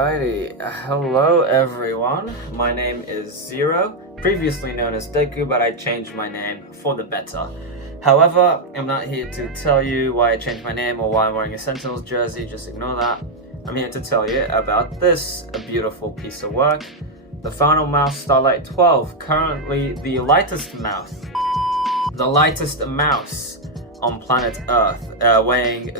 Alrighty, hello everyone. My name is Zero, previously known as Deku, but I changed my name for the better. However, I'm not here to tell you why I changed my name or why I'm wearing a Sentinels jersey, just ignore that. I'm here to tell you about this, a beautiful piece of work. The Finalmouse Starlight 12, currently the lightest mouse. The lightest mouse on planet Earth, weighing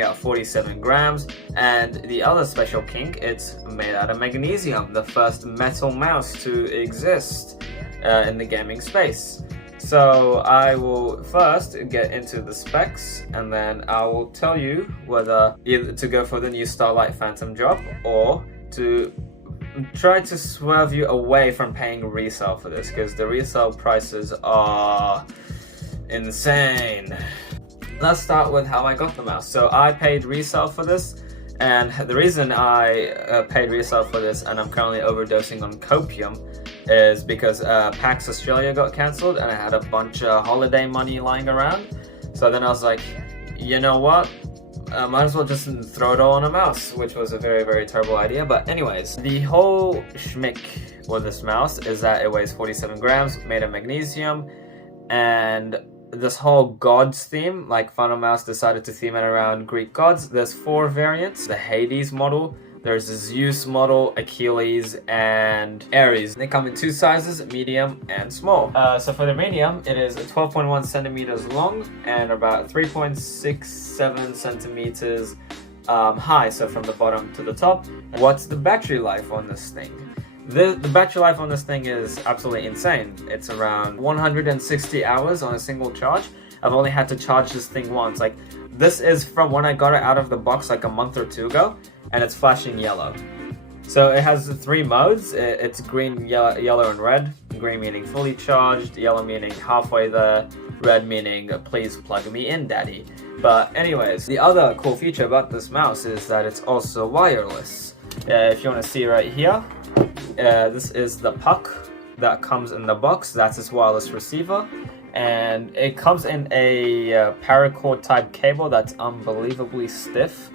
at 47 grams, and the other special kink, it's made out of magnesium, the first metal mouse to exist in the gaming space. So I will first get into the specs, and then I will tell you whether either to go for the new Starlight Phantom drop or to try to swerve you away from paying resale for this, because the resale prices are insane. Let's start with how I got the mouse. So I paid resale for this, and the reason I paid resale for this, and I'm currently overdosing on copium, is because PAX Australia got cancelled and I had a bunch of holiday money lying around. So then I was like, you know what, might as well just throw it all on a mouse, which was a very, very terrible idea. But anyways, the whole schmick with this mouse is that it weighs 47 grams, made of magnesium, and this whole gods theme, like Finalmouse decided to theme it around Greek gods. There's 4 variants: the Hades model, there's the Zeus model, Achilles, and Ares. They come in 2 sizes, medium and small. So for the medium, it is 12.1 centimeters long and about 3.67 centimeters high, so from the bottom to the top. What's the battery life on this thing? The battery life on this thing is absolutely insane. It's around 160 hours on a single charge. I've only had to charge this thing once. Like, this is from when I got it out of the box like a month or 2 ago, and it's flashing yellow. So it has 3 modes. It's green, yellow, and red. Green meaning fully charged, yellow meaning halfway there, red meaning please plug me in, daddy. But anyways, the other cool feature about this mouse is that it's also wireless. If you want to see right here, this is the puck that comes in the box. That's its wireless receiver, and it comes in a paracord type cable that's unbelievably stiff,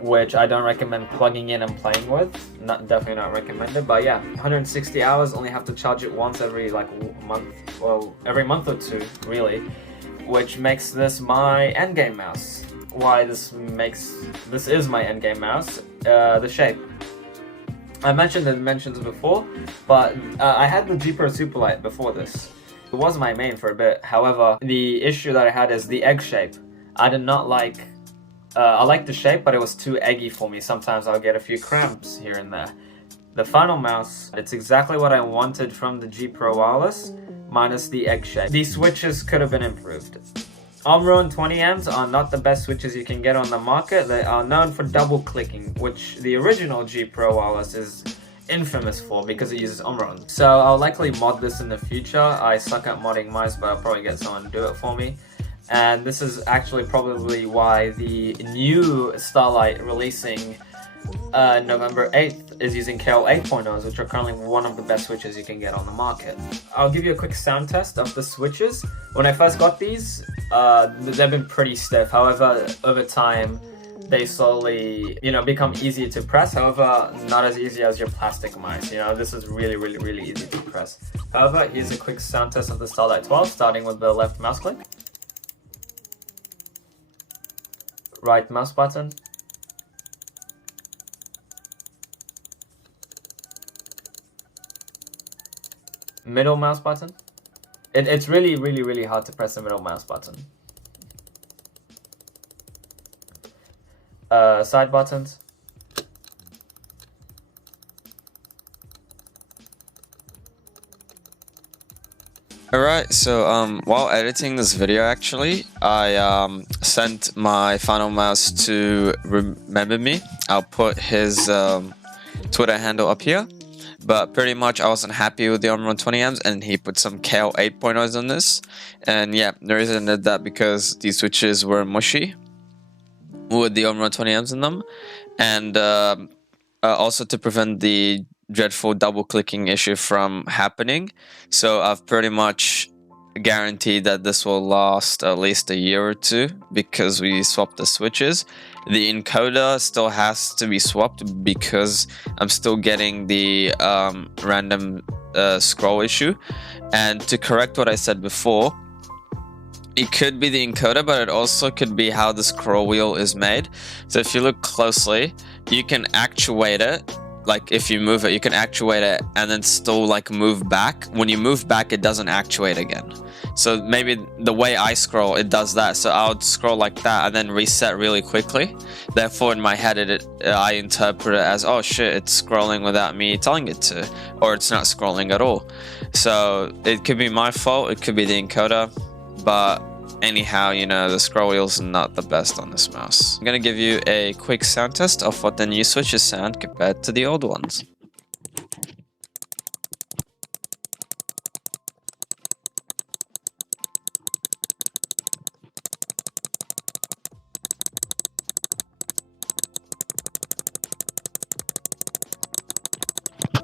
which I don't recommend plugging in and playing with. Definitely not recommended. But yeah, 160 hours, only have to charge it once every like month, well, every month or 2 really, which makes this my endgame mouse. Why this is my endgame mouse? The shape. I mentioned the dimensions before, but I had the G Pro Superlight before this. It was my main for a bit. However, the issue that I had is the egg shape. I did not like... I liked the shape, but it was too eggy for me. Sometimes I'll get a few cramps here and there. The Finalmouse, it's exactly what I wanted from the G Pro Wireless, minus the egg shape. These switches could have been improved. Omron 20Ms are not the best switches you can get on the market. They are known for double clicking, which the original G Pro Wireless is infamous for because it uses Omron. So I'll likely mod this in the future. I suck at modding mice, but I'll probably get someone to do it for me. And this is actually probably why the new Starlight releasing November 8th is using Kailh 8.0s, which are currently one of the best switches you can get on the market. I'll give you a quick sound test of the switches. When I first got these, they've been pretty stiff. However, over time, they slowly, become easier to press. However, not as easy as your plastic mice. This is really, really, really easy to press. However, here's a quick sound test of the Starlight 12, starting with the left mouse click. Right mouse button. Middle mouse button. It's really, really, really hard to press the middle mouse button. Side buttons. Alright, so while editing this video actually, I sent my Finalmouse to remember me. I'll put his Twitter handle up here. But pretty much I wasn't happy with the Omron 20Ms, and he put some Kailh 8.0s on this. And yeah, the reason I did that because these switches were mushy with the Omron 20Ms in them. And also to prevent the dreadful double clicking issue from happening. So I've pretty much guaranteed that this will last at least a year or 2 because we swapped the switches. The encoder still has to be swapped because I'm still getting the random scroll issue. And to correct what I said before, it could be the encoder, but it also could be how the scroll wheel is made. So if you look closely, you can actuate it. Like if you move it, you can actuate it and then still like move back. When you move back, it doesn't actuate again. So maybe the way I scroll, it does that. So I would scroll like that and then reset really quickly. Therefore, in my head, I interpret it as, oh shit, it's scrolling without me telling it to, or it's not scrolling at all. So it could be my fault. It could be the encoder. But anyhow, you know, the scroll wheel's not the best on this mouse. I'm gonna give you a quick sound test of what the new switches sound compared to the old ones.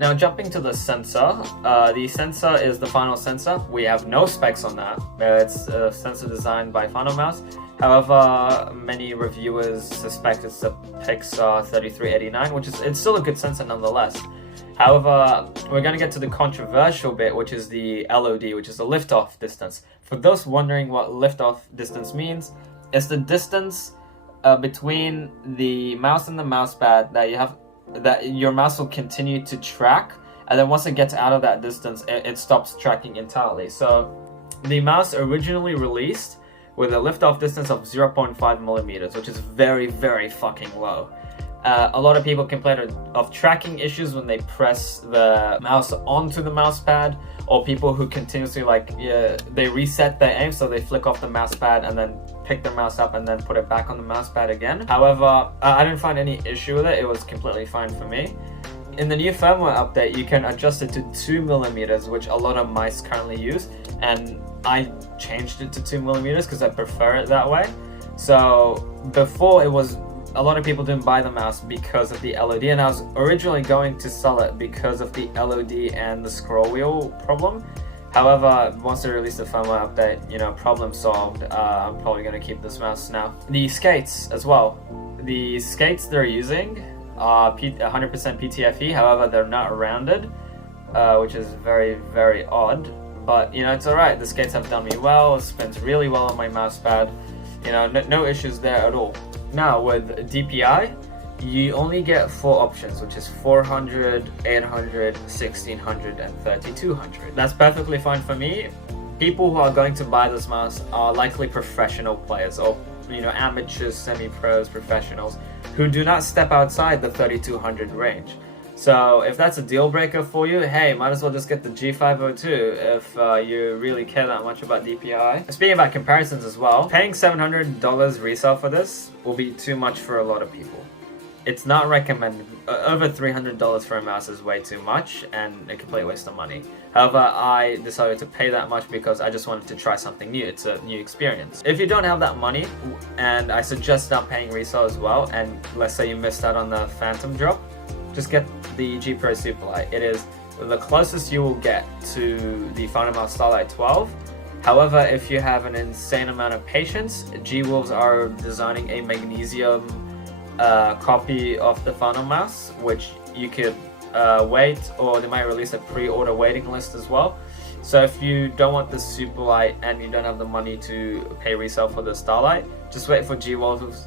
Now jumping to the sensor is the final sensor. We have no specs on that. It's a sensor designed by Finalmouse. However, many reviewers suspect it's a Pixar 3389, which is it's still a good sensor nonetheless. However, we're going to get to the controversial bit, which is the LOD, which is the liftoff distance. For those wondering what liftoff distance means, it's the distance between the mouse and the mousepad that your mouse will continue to track, and then once it gets out of that distance, it stops tracking entirely. So the mouse originally released with a liftoff distance of 0.5 millimeters, which is very, very fucking low. A lot of people complain of tracking issues when they press the mouse onto the mouse pad, or people who continuously they reset their aim, so they flick off the mouse pad and then pick their mouse up and then put it back on the mouse pad again. However, I didn't find any issue with it. It was completely fine for me. In the new firmware update, you can adjust it to 2 millimeters, which a lot of mice currently use, and I changed it to 2 millimeters because I prefer it that way. So before, it was a lot of people didn't buy the mouse because of the LOD, and I was originally going to sell it because of the LOD and the scroll wheel problem. However, once they released the firmware update, you know, problem solved. I'm probably going to keep this mouse now. The skates as well. The skates they're using are 100% PTFE, however, they're not rounded, which is very, very odd. But, you know, it's alright. The skates have done me well. It spins really well on my mouse pad. You know, no issues there at all. Now, with DPI, you only get 4 options, which is 400, 800, 1600, and 3200. That's perfectly fine for me. People who are going to buy this mouse are likely professional players, or, you know, amateurs, semi-pros, professionals, who do not step outside the 3200 range. So if that's a deal breaker for you, hey, might as well just get the G502 if you really care that much about DPI. Speaking about comparisons as well, paying $700 resale for this will be too much for a lot of people. It's not recommended. Over $300 for a mouse is way too much and a complete waste of money. However, I decided to pay that much because I just wanted to try something new. It's a new experience. If you don't have that money, and I suggest not paying resale as well, and let's say you missed out on the Phantom drop, just get the G Pro Superlight. It is the closest you will get to the Finalmouse Starlight 12. However, if you have an insane amount of patience, G-Wolves are designing a magnesium copy of the Finalmouse, which you could wait, or they might release a pre-order waiting list as well. So if you don't want the Superlight and you don't have the money to pay resale for the Starlight, just wait for G-Wolves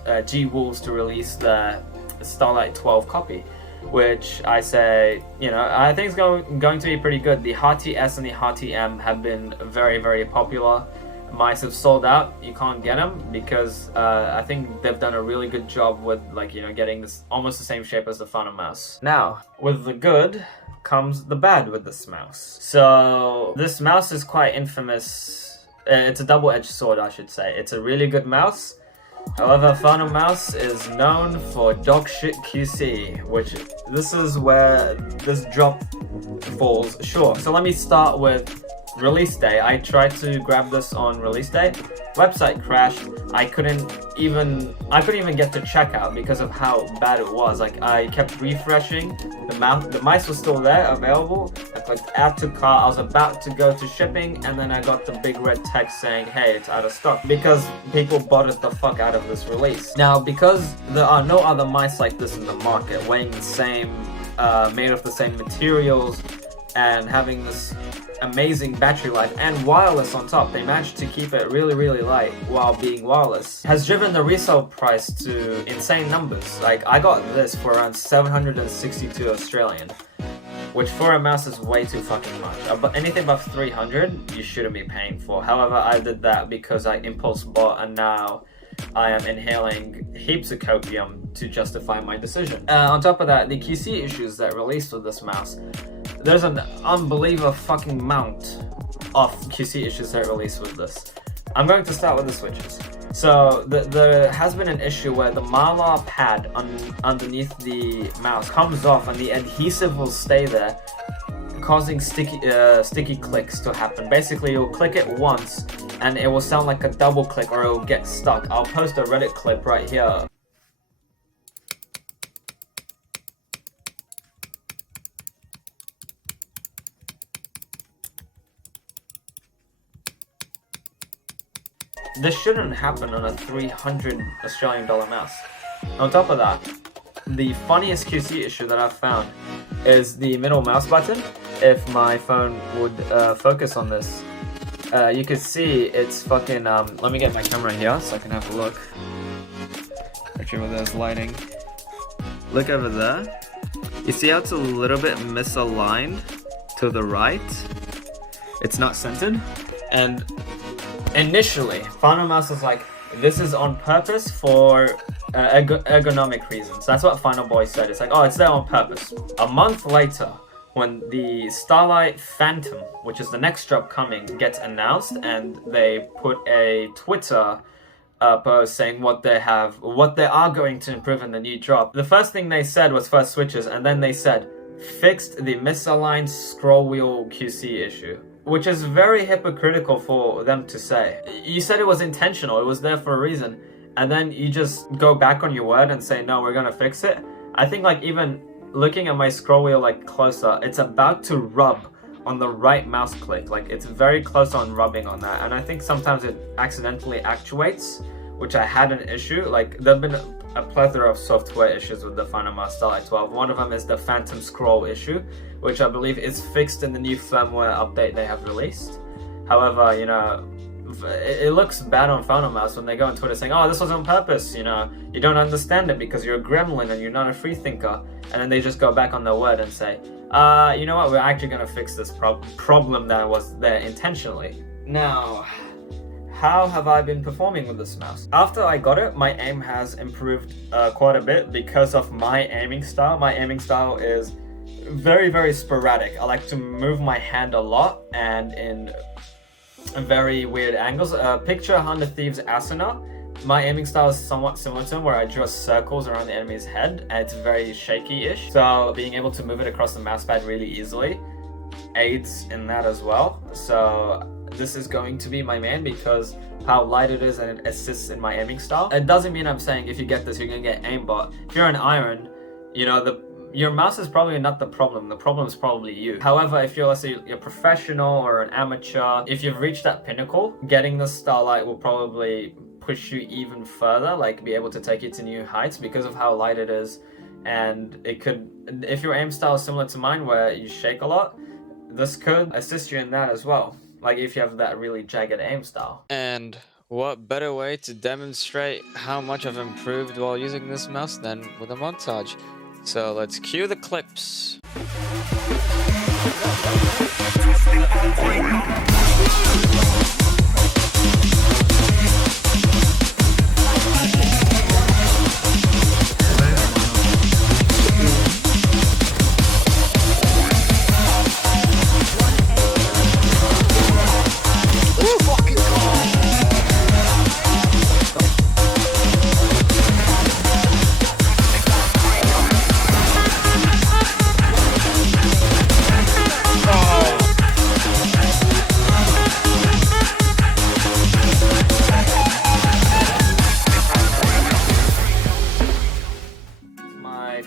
to release the Starlight 12 copy, which I say, you know, I think it's going to be pretty good. The Hearty S and the Hearty M have been very, very popular. Mice have sold out. You can't get them because I think they've done a really good job with, like, you know, getting this almost the same shape as the Finalmouse. Now, with the good comes the bad with this mouse. So this mouse is quite infamous. It's a double-edged sword, I should say. It's a really good mouse. However, Finalmouse is known for dogshit QC, which this is where this drop falls short. So let me start with release day. I tried to grab this on release day. Website crashed. I couldn't even get to checkout because of how bad it was. Like, I kept refreshing. The mice was still there, available. I clicked add to cart, I was about to go to shipping, and then I got the big red text saying, hey, it's out of stock, because people botted the fuck out of this release. Now, because there are no other mice like this in the market, weighing the same, made of the same materials, and having this amazing battery life and wireless on top, they managed to keep it really light while being wireless, has driven the resale price to insane numbers. Like, I got this for around 762 Australian, which for a mouse is way too fucking much. But anything above 300 you shouldn't be paying for. However, I did that because I impulse bought, and now I am inhaling heaps of copium to justify my decision. On top of that, the QC issues that released with this mouse, there's an unbelievable fucking amount of QC issues that released with this. I'm going to start with the switches. So there has been an issue where the Mylar pad underneath the mouse comes off and the adhesive will stay there, causing sticky clicks to happen. Basically, you'll click it once and it will sound like a double click, or it will get stuck. I'll post a Reddit clip right here. This shouldn't happen on a 300 Australian dollar mouse. On top of that, the funniest QC issue that I've found is the middle mouse button. If my phone would focus on this, you can see it's fucking, let me get my camera here so I can have a look. Actually, where there's lighting. Look over there. You see how it's a little bit misaligned to the right? It's not centered. And initially, Finalmouse was like, this is on purpose for ergonomic reasons. That's what Final Boy said. It's like, oh, it's there on purpose. A month later, when the Starlight Phantom, which is the next drop coming, gets announced, and they put a Twitter post saying what they are going to improve in the new drop. The first thing they said was first switches, and then they said fixed the misaligned scroll wheel QC issue, which is very hypocritical for them to say. You said it was intentional, it was there for a reason, and then you just go back on your word and say, no, we're gonna fix it. I think, like, even looking at my scroll wheel like closer, it's about to rub on the right mouse click. Like, it's very close on rubbing on that, and I think sometimes it accidentally actuates, which I had an issue. Like, there have been a plethora of software issues with the Finalmouse Starlight 12. One of them is the phantom scroll issue, which I believe is fixed in the new firmware update they have released. However, you know, it looks bad on Finalmouse when they go on Twitter saying, oh, this was on purpose, you know, you don't understand it because you're a gremlin and you're not a free thinker. And then they just go back on their word and say, you know what, we're actually going to fix this problem that was there intentionally. Now, how have I been performing with this mouse? After I got it, my aim has improved quite a bit because of my aiming style. My aiming style is very sporadic. I like to move my hand a lot and in very weird angles. Picture Hunter Thieves Asuna. My aiming style is somewhat similar to him, where I draw circles around the enemy's head, and it's very shaky-ish. So being able to move it across the mousepad really easily aids in that as well. So this is going to be my main because how light it is, and it assists in my aiming style. It doesn't mean I'm saying if you get this, you're gonna get aimbot. If you're an iron, you know, your mouse is probably not the problem. The problem is probably you. However, if you're, let's say, you're professional or an amateur, if you've reached that pinnacle, getting the Starlight will probably push you even further, like be able to take you to new heights because of how light it is. And it could, if your aim style is similar to mine where you shake a lot, this could assist you in that as well. Like if you have that really jagged aim style. And what better way to demonstrate how much I've improved while using this mouse than with a montage? So let's cue the clips.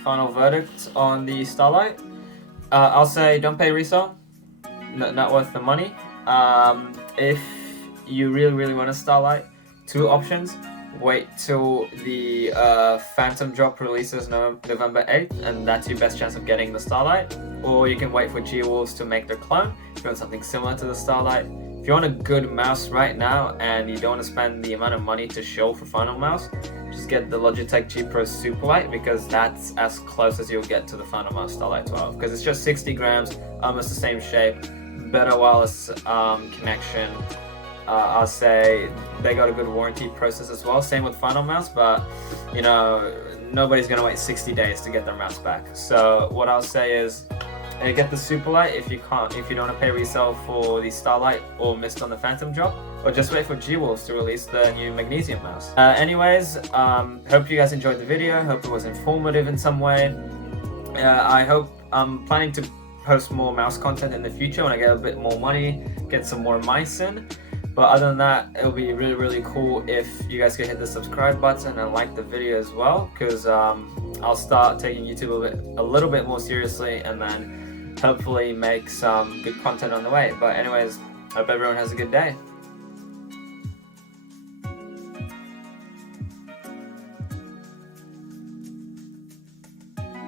Final verdict on the Starlight. I'll say don't pay resale. not worth the money. If you really want a Starlight, two options. Wait till the Phantom drop releases November 8th, and that's your best chance of getting the Starlight. Or you can wait for G-Wolves to make their clone if you want something similar to the Starlight. If you want a good mouse right now and you don't want to spend the amount of money to show for Finalmouse, just get the Logitech G Pro Superlight, because that's as close as you'll get to the Finalmouse Starlight 12, because it's just 60 grams, almost the same shape, better wireless connection. I'll say they got a good warranty process as well. Same with Finalmouse, but you know, nobody's gonna wait 60 days to get their mouse back. So what I'll say is, get the Superlight if you don't want to pay resale for the Starlight or missed on the Phantom drop, or just wait for G-Wolves to release the new Magnesium mouse. Anyways, hope you guys enjoyed the video. Hope it was informative in some way. I'm planning to post more mouse content in the future when I get a bit more money, get some more mice in. But other than that, it'll be really cool if you guys could hit the subscribe button and like the video as well, because I'll start taking YouTube a little bit more seriously, and then hopefully make some good content on the way. But anyways, hope everyone has a good day.